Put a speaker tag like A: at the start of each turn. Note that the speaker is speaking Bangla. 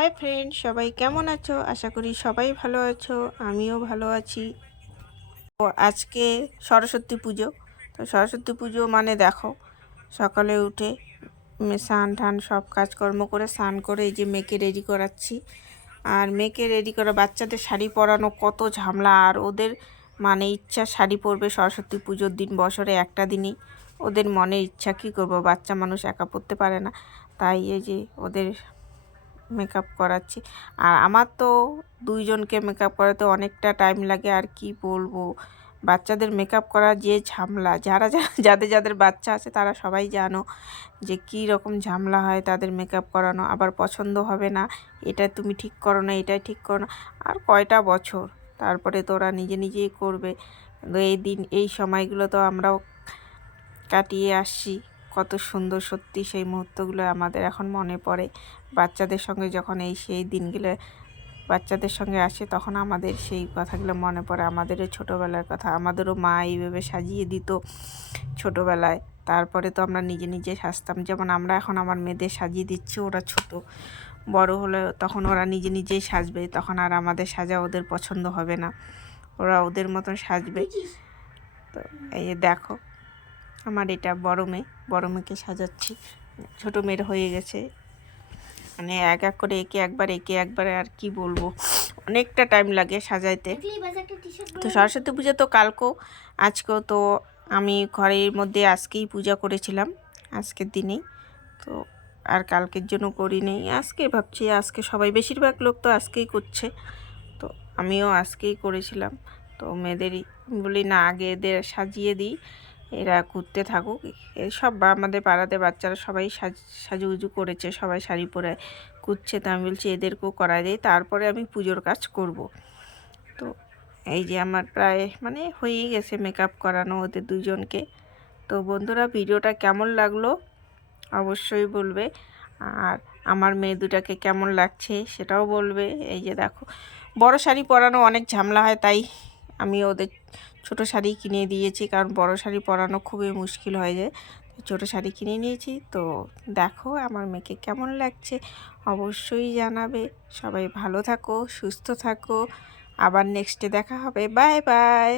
A: হাই ফ্রেন্ড, সবাই কেমন আছো? আশা করি সবাই ভালো আছো, আমিও ভালো আছি। ও আজকে সরস্বতী পুজো। তো সরস্বতী পুজো মানে দেখো, সকালে উঠে স্নান টান সব কাজকর্ম করে স্নান করে এই যে মেয়েকে রেডি করাচ্ছি। আর মেয়েকে রেডি করা বাচ্চাদের শাড়ি পরানো কত ঝামেলা, আর ওদের মানে ইচ্ছা শাড়ি পরবে সরস্বতী পুজোর দিন বছরে একটা দিনই। ওদের মনের ইচ্ছা, কী করব? বাচ্চা মানুষ একা পড়তে পারে না। তাই এই যে ওদের মেকআপ করাচ্ছি। আর আমার তো দুইজনকে মেকআপ করাতে অনেকটা টাইম লাগে, আর কি বলব? বাচ্চাদের মেকআপ করা যে ঝামেলা, যারা যা- যাদের যাদের বাচ্চা আছে তারা সবাই জানো যে কী রকম ঝামেলা হয় তাদের মেকআপ করানো। আবার পছন্দ হবে না, এটা তুমি ঠিক করো না, এটা ঠিক করো না। আর কয়টা বছর? তারপরে তোরা নিজে নিজেই করবে। এই দিন, এই সময়গুলো তো আমরাও কাটিয়ে আসছি। কত সুন্দর সত্যি সেই মুহূর্তগুলো আমাদের এখন মনে পড়ে। বাচ্চাদের সঙ্গে যখন এই সেই দিনগুলো বাচ্চাদের সঙ্গে আসে, তখন আমাদের সেই কথাগুলো মনে পড়ে। আমাদেরও ছোটোবেলার কথা, আমাদেরও মা এইভাবে সাজিয়ে দিত ছোটোবেলায়। তারপরে তো আমরা নিজে নিজে সাজতাম। যেমন আমরা এখন আমার মেয়েদের সাজিয়ে দিচ্ছি, ওরা ছোট। বড় হলে তখন ওরা নিজে নিজেই সাজবে, তখন আর আমাদের সাজা ওদের পছন্দ হবে না। ওরা ওদের মতন সাজবে। তো এই দেখো আমার এটা বড় মেয়ে বড় মেয়েকে সাজাচ্ছি। ছোটো মেয়ের হয়ে গেছে। মানে এক এক করে একে একবার একে একবার আর কি বলব? অনেকটা টাইম লাগে সাজাইতে। তো সরস্বতী পুজো তো কালকেও আজকেও তো আমি ঘরের মধ্যে আজকেই পূজা করেছিলাম আজকের দিনেই তো আর কালকের জন্য করিনি। আজকে ভাবছি আজকে সবাই বেশিরভাগ লোক তো আজকেই করছে। তো আমিও আজকেই করেছিলাম। তো মেয়েদেরই বলি না আগে এদের সাজিয়ে দিই। এরা ঘুরতে থাকুক। এসব বা আমাদের পাড়াতে বাচ্চারা সবাই সাজ, সাজুগুজু করেছে, সবাই শাড়ি পরে ঘুরছে। তো আমি বলছি, এদেরকেও করাই দিই তারপরে আমি পুজোর কাজ করব। তো এই যে আমার প্রায় মানে হয়েই গেছে মেকআপ করানো ওদের দুজনকে। তো বন্ধুরা, ভিডিওটা কেমন লাগল? অবশ্যই বলবে। আর আমার মেয়ে দুটাকে কেমন লাগছে সেটাও বলবে। এই যে দেখো, বড় শাড়ি পরানো অনেক ঝামেলা হয়, তাই আমি ওদের ছোট শাড়ি কিনে দিয়েছি, কারণ বড় শাড়ি পরানো খুবই মুশকিল হয়ে যায়। ছোট শাড়ি কিনে নিয়েছি। তো দেখো আমার মেয়েকে কেমন লাগছে। অবশ্যই জানাবে। সবাই ভালো থাকো, সুস্থ থাকো। আবার নেক্সটে দেখা হবে। Bye bye